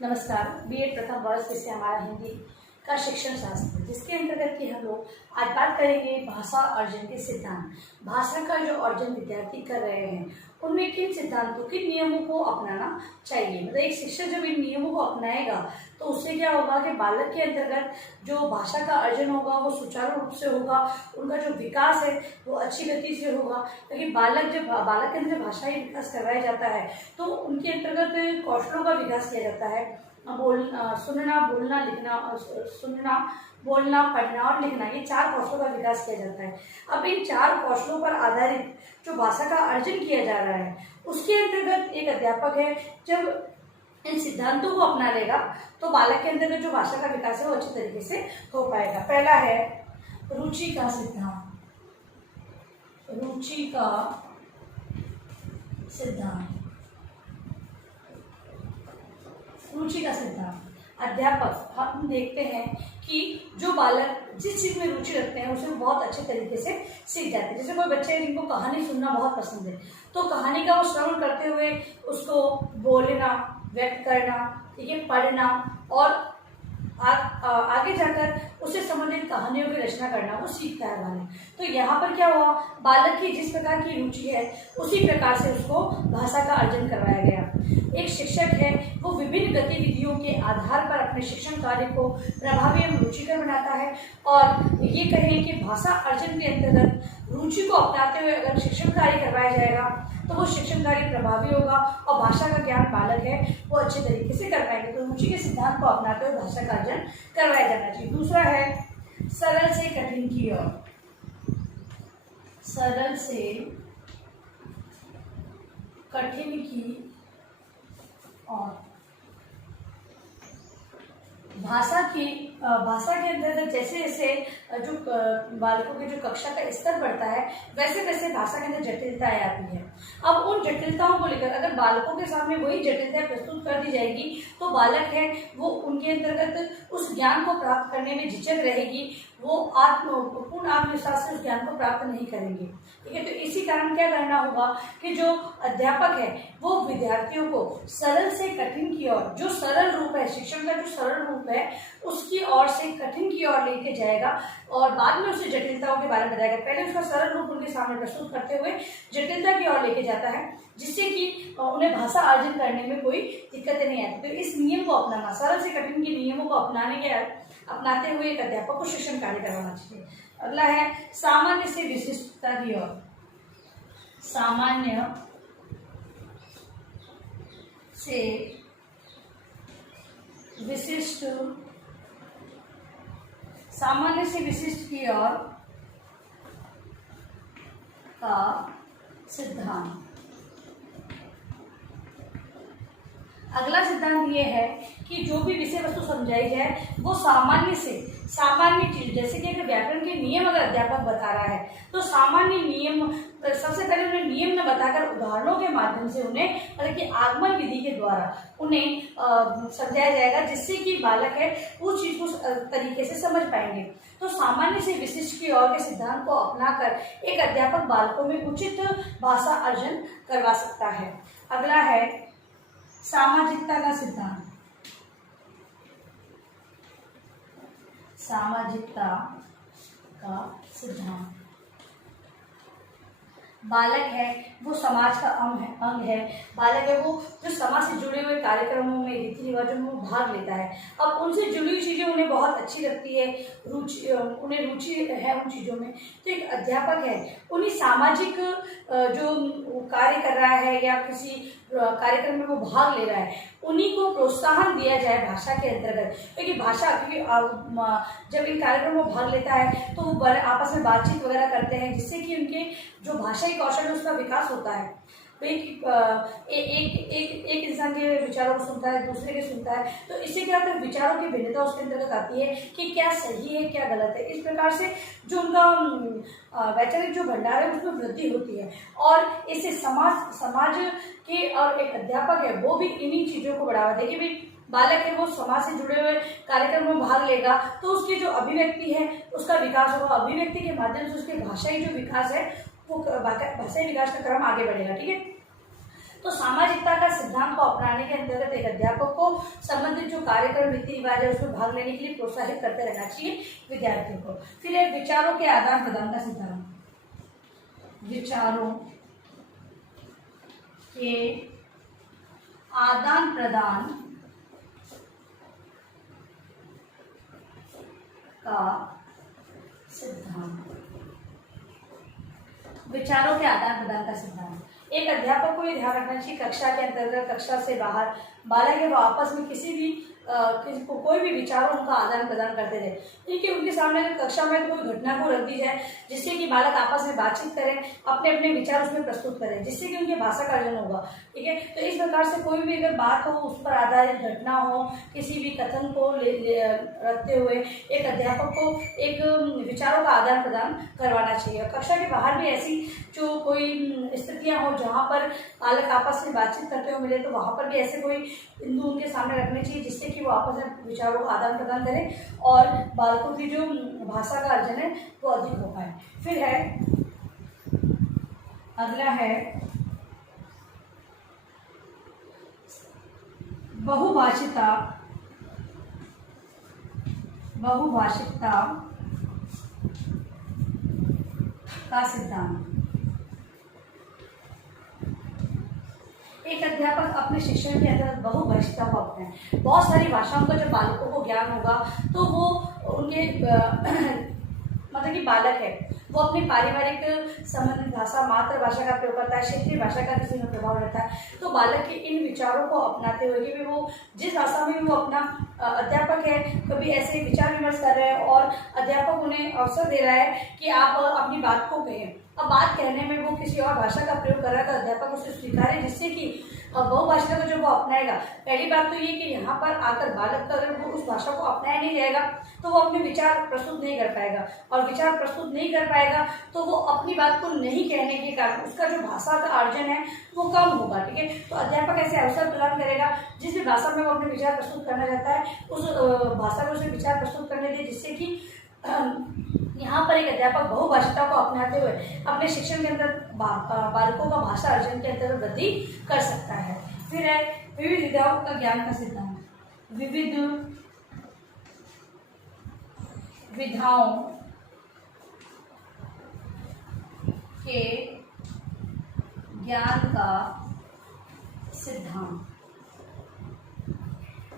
नमस्कार। बीएड प्रथम वर्ष विषय हमारा हिंदी का शिक्षण शास्त्र, जिसके अंतर्गत कि हम लोग आज बात करेंगे भाषा अर्जन के सिद्धांत। भाषा का जो अर्जन विद्यार्थी कर रहे हैं उनमें किन सिद्धांतों, किन नियमों को अपनाना चाहिए। मतलब एक शिक्षक जब इन नियमों को अपनाएगा तो उससे क्या होगा कि बालक के अंतर्गत जो भाषा का अर्जन होगा वो सुचारू रूप से होगा, उनका जो विकास है वो अच्छी गति से होगा। क्योंकि बालक के अंदर भाषाई विकास करवाया जाता है तो उनके अंतर्गत कौशलों का विकास किया जाता है। सुनना, बोलना, लिखना, सुनना, बोलना, पढ़ना और लिखना, ये 4 कौशलों का विकास किया जाता है। अब इन 4 कौशलों पर आधारित जो भाषा का अर्जन किया जा रहा है उसके अंतर्गत एक अध्यापक है, जब इन सिद्धांतों को अपना लेगा तो बालक के अंदर जो भाषा का विकास है वो अच्छे तरीके से हो पाएगा। पहला है रुचि का सिद्धांत। रुचि का सिद्धांत, रुचि का सिद्धांत। अध्यापक, हम देखते हैं कि जो बालक जिस चीज में रुचि रखते हैं उसे बहुत अच्छे तरीके से सीख जाते हैं। जैसे कोई बच्चे जिनको कहानी सुनना बहुत पसंद है तो कहानी का वो श्रवण करते हुए उसको बोलना, व्यक्त करना, ठीक है, पढ़ना और आगे जाकर उससे संबंधित कहानियों की रचना करना वो सीखता है बालक। तो यहाँ पर क्या हुआ, बालक की जिस प्रकार की रुचि है उसी प्रकार से उसको भाषा का अर्जन करवाया गया। एक शिक्षक है वो विभिन्न गतिविधियों के आधार पर अपने शिक्षण कार्य को प्रभावी एवं रुचिकर बनाता है। और ये कहें कि भाषा अर्जन के अंतर्गत रुचि को अपनाते हुए अगर शिक्षण कार्य करवाया जाएगा तो वो शिक्षण कार्य प्रभावी होगा और भाषा का ज्ञान बालक है वो अच्छे तरीके से कर पाएंगे। तो रुचि के सिद्धांत को अपनाते हुए भाषा का अर्जन करवाया जाना चाहिए। दूसरा है सरल से कठिन की ओर। सरल से कठिन की और भाषा के अंतर्गत जैसे जैसे जो बालकों के जो कक्षा का स्तर बढ़ता है वैसे वैसे भाषा के अंदर जटिलताएं आती है। अब उन जटिलताओं को लेकर अगर बालकों के सामने वही जटिलताएं प्रस्तुत कर दी जाएगी तो बालक है वो उनके अंतर्गत उस ज्ञान को प्राप्त करने में झिझक रहेगी, वो पूर्ण आत्मविश्वास से उस ज्ञान को प्राप्त नहीं करेंगे। ठीक है, तो इसी कारण क्या करना होगा कि जो अध्यापक है वो विद्यार्थियों को सरल से कठिन की ओर, जो सरल रूप है शिक्षण का, जो सरल रूप है उसकी ओर से कठिन की ओर लेके जाएगा और बाद में उसे जटिलताओं के बारे में बताएगा। पहले उसका सरल रूप उनके सामने प्रस्तुत करते हुए जटिलता की ओर लेके जाता है जिससे कि उन्हें भाषा अर्जन करने में कोई दिक्कतें नहीं आती। तो इस नियम को अपनाना, सरल से कठिन के नियमों को अपनाते हुए एक अध्यापक को शिक्षण कार्य करवाना चाहिए। अगला है सामान्य से विशिष्टता की ओर। सामान्य से विशिष्ट, सामान्य से विशिष्ट की ओर का सिद्धांत। अगला सिद्धांत ये है कि जो भी विषय वस्तु समझाई जाए वो सामान्य से, सामान्य चीज, जैसे कि अगर व्याकरण के नियम अगर अध्यापक बता रहा है तो सामान्य नियम सबसे पहले उन्हें नियम न बताकर उदाहरणों के माध्यम से उन्हें, मतलब कि आगमन विधि के द्वारा उन्हें समझाया जाएगा जिससे कि बालक है उस चीज को तरीके से समझ पाएंगे। तो सामान्य से विशिष्ट की ओर के सिद्धांत को अपनाकर एक अध्यापक बालकों में उचित भाषा अर्जन करवा सकता है। अगला है सामाजिकता का सिद्धांत। सामाजिकता का सिद्धांत। बालक है वो समाज का अंग है। बालक है वो जो समाज से जुड़े हुए कार्यक्रमों में, रीति रिवाजों में भाग लेता है। अब उनसे जुड़ी हुई चीजें उन्हें बहुत अच्छी लगती है, उन्हें रुचि है उन चीजों में। तो एक अध्यापक है उन्हीं सामाजिक जो कार्य कर रहा है या किसी कार्यक्रम में वो भाग ले रहा है उन्हीं को प्रोत्साहन दिया जाए भाषा के अंतर्गत। क्योंकि जब इन कार्यक्रमों में भाग लेता है तो वो आपस में बातचीत वगैरह करते हैं जिससे कि उनके जो भाषाई कौशल है उसका विकास होता है। तो एक इंसान के विचारों को सुनता है, दूसरे के सुनता है, तो इससे क्या होता है, विचारों की भिन्नता उसके अंतर्गत आती है कि क्या सही है क्या गलत है। इस प्रकार से जो उनका वैचारिक जो भंडार है उसमें वृद्धि होती है और इससे समाज के और एक अध्यापक है वो भी इन्हीं चीजों को बढ़ावा देगी। भाई बालक है वो समाज से जुड़े हुए कार्यक्रम में भाग लेगा तो उसकी जो अभिव्यक्ति है उसका विकास होगा। अभिव्यक्ति के माध्यम से उसके भाषाई जो विकास है वो भाषाई विकास का क्रम आगे बढ़ेगा। ठीक है, तो सामाजिकता का सिद्धांत को अपनाने के अंतर्गत एक अध्यापक को संबंधित जो कार्यक्रम रीति रिवाज है उसमें भाग लेने के लिए प्रोत्साहित करते रहना चाहिए विद्यार्थियों को। फिर है विचारों के आदान प्रदान का सिद्धांत। विचारों के आदान प्रदान का सिद्धांत। विचारों के आदान प्रदान का सिद्धांत। एक अध्यापक को ये ध्यान रखना चाहिए कक्षा के अंतर्गत, कक्षा से बाहर बालक है वो आपस में किसी भी कोई भी विचारों का आदान प्रदान करते रहे। ठीक है, उनके सामने कक्षा में कोई घटना को रख दी जाए जिससे कि बालक आपस में बातचीत करें, अपने अपने विचार उसमें प्रस्तुत करें, जिससे कि उनकी भाषा का अर्जन होगा। ठीक है, तो इस प्रकार से कोई भी अगर बात हो, उस पर आधारित घटना हो, किसी भी कथन को रखते हुए एक अध्यापक को एक विचारों का आदान प्रदान करवाना चाहिए। कक्षा के बाहर भी ऐसी जो कोई स्थितियाँ हो जहाँ पर बालक आपस में बातचीत करते हुए मिले, तो वहाँ पर भी ऐसे कोई बिंदु उनके सामने रखने चाहिए जिससे कि वो आपस में विचारों का आदान प्रदान करें और बालकों की जो भाषा का अर्जन है वो अधिक हो पाए। फिर है अगला है बहुभाषिकता का सिद्धांत। एक अध्यापक अपने शिक्षण के अंदर बहुभाषिकता को अपनाए। बहुत सारी भाषाओं का जब बालकों को ज्ञान होगा तो वो उनके मतलब कि बालक है वो अपनी पारिवारिक संबंधित भाषा, मातृभाषा का प्रयोग करता है, क्षेत्रीय भाषा का किसी में प्रभाव रहता है, तो बालक के इन विचारों को अपनाते हुए कि वो जिस भाषा में वो अपना अध्यापक है कभी ऐसे विचार विमर्श कर रहे हैं और अध्यापक उन्हें अवसर दे रहा है कि आप अपनी बात को कहें। अब बात कहने में वो किसी और भाषा का प्रयोग कर रहा है तो अध्यापक उसे स्वीकारे, जिससे कि बहुभाषिता को जो वो अपनाएगा। पहली बात तो ये कि यहाँ पर आकर बालक का अगर वो उस भाषा को अपनाया नहीं जाएगा तो वो अपने विचार प्रस्तुत नहीं कर पाएगा, और विचार प्रस्तुत नहीं कर पाएगा तो वो अपनी बात को नहीं कहने के कारण उसका जो भाषा का अर्जन है वो कम होगा। ठीक है, तो अध्यापक ऐसे अवसर प्रदान करेगा जिस भी भाषा में वो अपने विचार प्रस्तुत करना चाहता है उस भाषा में उसे विचार प्रस्तुत करने दे, जिससे कि यहाँ पर एक अध्यापक बहुभाषिता को अपनाते हुए अपने शिक्षण के अंदर बालकों का भाषा अर्जन के अंतर्गत वृद्धि कर सकता है। फिर है विविध विधाओं का ज्ञान का सिद्धांत। विविध विधाओं के ज्ञान का सिद्धांत।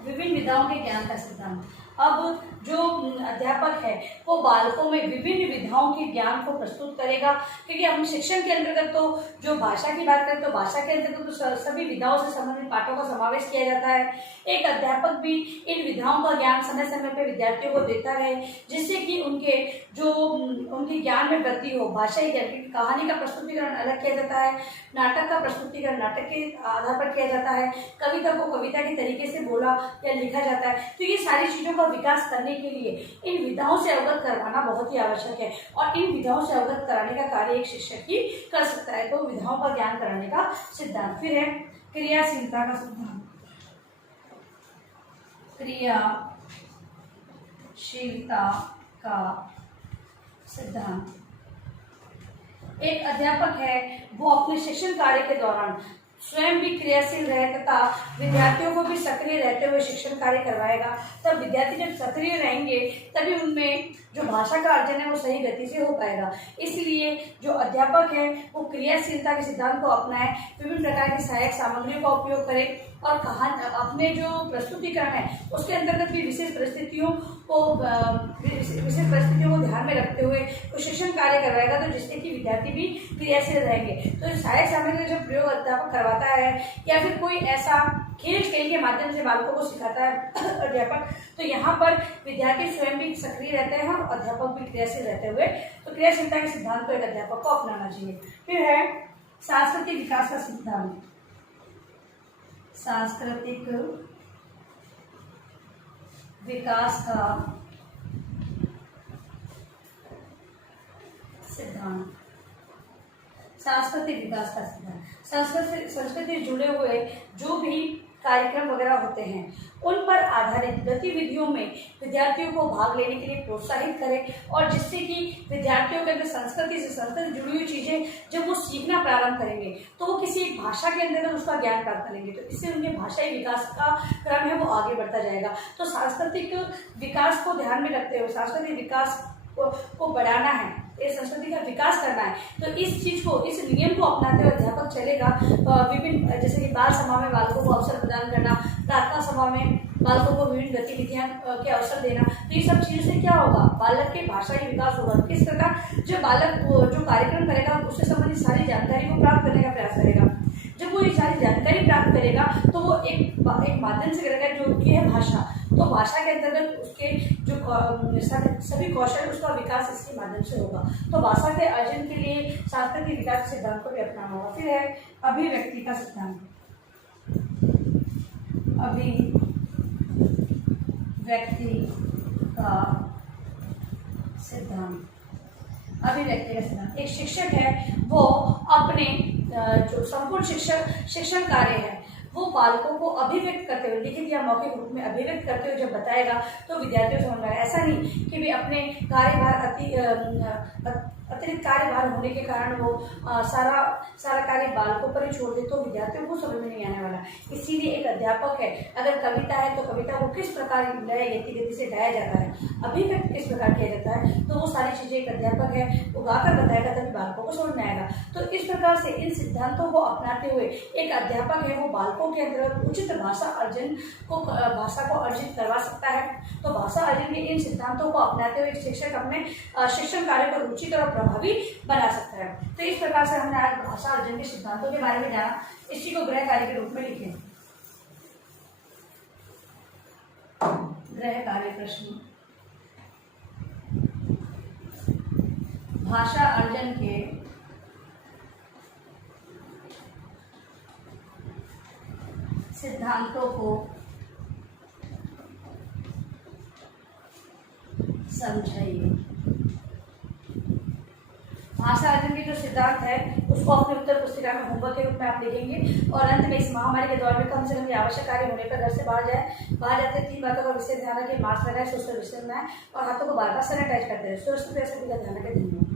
विभिन्न विधाओं के ज्ञान का सिद्धांत। अब जो अध्यापक है वो बालकों में विभिन्न विधाओं के ज्ञान को प्रस्तुत करेगा, क्योंकि हम शिक्षण के अंतर्गत तो जो भाषा की बात करें तो भाषा के अंतर्गत तो सभी विधाओं से संबंधित पाठों का समावेश किया जाता है। एक अध्यापक भी इन विधाओं का ज्ञान समय समय पर विद्यार्थियों को देता रहे, जिससे कि उनके ज्ञान में वृद्धि हो। भाषा ही कहानी का प्रस्तुतिकरण अलग किया जाता है, नाटक का प्रस्तुतिकरण नाटक के आधार पर किया जाता है, कविता को कविता के तरीके से बोला या लिखा जाता है। तो ये सारी चीज़ों का विकास करने के लिए इन विधाओं से अवगत करवाना बहुत ही आवश्यक है, और इन विधाओं से अवगत कराने का कार्य एक शिक्षक ही कर सकता है। तो विधाओं का ज्ञान कराने का सिद्धांत। फिर है क्रियाशीलता का सिद्धांत। क्रियाशीलता का सिद्धांत। एक अध्यापक है वो अपने शिक्षण कार्य के दौरान स्वयं भी क्रियाशील रहे तथा विद्यार्थियों को भी सक्रिय रहते हुए शिक्षण कार्य करवाएगा। तब विद्यार्थी जब सक्रिय रहेंगे तभी उनमें जो भाषा का अर्जन है वो सही गति से हो पाएगा। इसलिए जो अध्यापक है वो क्रियाशीलता के सिद्धांत को अपनाए, विभिन्न प्रकार की सहायक सामग्रियों का उपयोग करे और अपने जो प्रस्तुतिकरण है उसके अंतर्गत भी विशेष परिस्थितियों को ध्यान में रखते हुए वो शिक्षण कार्य करवाएगा, तो जिससे कि विद्यार्थी भी क्रियाशील रहेंगे। तो सहायक सामग्री का जब प्रयोग अध्यापक करवाता है या फिर कोई ऐसा खेल के माध्यम से बालकों को सिखाता है अध्यापक, तो यहाँ पर विद्यार्थी स्वयं भी सक्रिय रहते हैं और अध्यापक भी क्रियाशील रहते हुए तो क्रियाशीलता के सिद्धांत को एक अध्यापक को अपनाना चाहिए। फिर है सांस्कृतिक विकास का सिद्धांत। सांस्कृतिक विकास का सिद्धांत। सांस्कृतिक विकास का सिद्धांत। संस्कृति जुड़े हुए जो भी कार्यक्रम वगैरह होते हैं उन पर आधारित गतिविधियों में विद्यार्थियों को भाग लेने के लिए प्रोत्साहित करें, और जिससे कि विद्यार्थियों के अंदर संस्कृति से जुड़ी हुई चीजें जब वो सीखना प्रारंभ करेंगे तो वो किसी एक भाषा के अंदर उसका ज्ञान प्राप्त करेंगे, तो इससे उनके भाषाई विकास का क्रम है वो आगे बढ़ता जाएगा। तो सांस्कृतिक विकास को ध्यान में रखते हुए सांस्कृतिक विकास को बढ़ाना है, ये संस्कृति का विकास करना है, तो इस चीज को, इस नियम को अपनाते हुए अध्यापक चलेगा। विभिन्न जैसे कि बाल सभा में बालकों को अवसर प्रदान करना, प्रार्थना सभा में बालकों को विभिन्न गतिविधियां के अवसर देना, तो ये सब चीजों से क्या होगा, बालक के भाषाई विकास होगा। किस प्रकार जो बालक जो कार्यक्रम करेगा उससे संबंधित सारी जानकारी को प्राप्त करने का प्रयास करेगा। जब वो ये सारी जानकारी प्राप्त करेगा तो वो एक माध्यम से करेगा जो कि है भाषा, तो भाषा के अंतर्गत उसके जो सभी कौशल उसका विकास इसके माध्यम से होगा। तो भाषा के अर्जन के लिए सांस्कृतिक विकास सिद्धांत को भी अपनाना होगा। फिर है अभिव्यक्ति का सिद्धांत। अभिव्यक्ति का सिद्धांत, अभिव्यक्ति का सिद्धांत, एक शिक्षक है वो अपने जो संपूर्ण शिक्षण कार्य है वो बालकों को अभिव्यक्त करते हुए, लिखित या मौखिक रूप में अभिव्यक्त करते हुए जब बताएगा तो विद्यार्थियों को समझ में आएगा। ऐसा नहीं कि भी अपने कार्यभार अतिरिक्त कार्यभार होने के कारण वो सारा कार्य बालकों पर ही छोड़ दे तो विद्यार्थियों को समझ में नहीं आने वाला। इसीलिए एक अध्यापक है, अगर कविता है तो कविता को किस प्रकार लय गति से गाया जाता है, अभिव्यक्त किस प्रकार किया जाता है, तो वो सारी चीजें एक अध्यापक है वो गाकर बताएगा तभी बालकों को समझ में आएगा। तो इस प्रकार से इन सिद्धांतों को अपनाते हुए एक अध्यापक है वो बालकों के अंदर उचित भाषा को अर्जित करवा सकता है। तो भाषा अर्जन के इन सिद्धांतों को अपनाते हुए शिक्षक अपने शिक्षण कार्य को रुचिकर और प्रभावी बना सकता है। तो इस प्रकार से हमने आज भाषा अर्जन के सिद्धांतों के बारे में जाना। इसी को गृह कार्य के रूप में लिखें। गृह कार्य प्रश्न, भाषा अर्जन के सिद्धांतों को समझाइए। भाषा अर्जन के जो सिद्धांत है उसको अपने उत्तर पुस्तिका में होमवर्क के रूप में आप लिखेंगे, और अंत में इस महामारी के दौर में कम से कम आवश्यक कार्य होने पर घर से बाहर जाते 3 बातों का विशेष ध्यान रखें। मास्क लगाए, सोशल डिस्टेंस बनाए और हाथों को बार बार सैनिटाइज करते रहे। सुरक्षित का ध्यान रखें। धन्यवाद।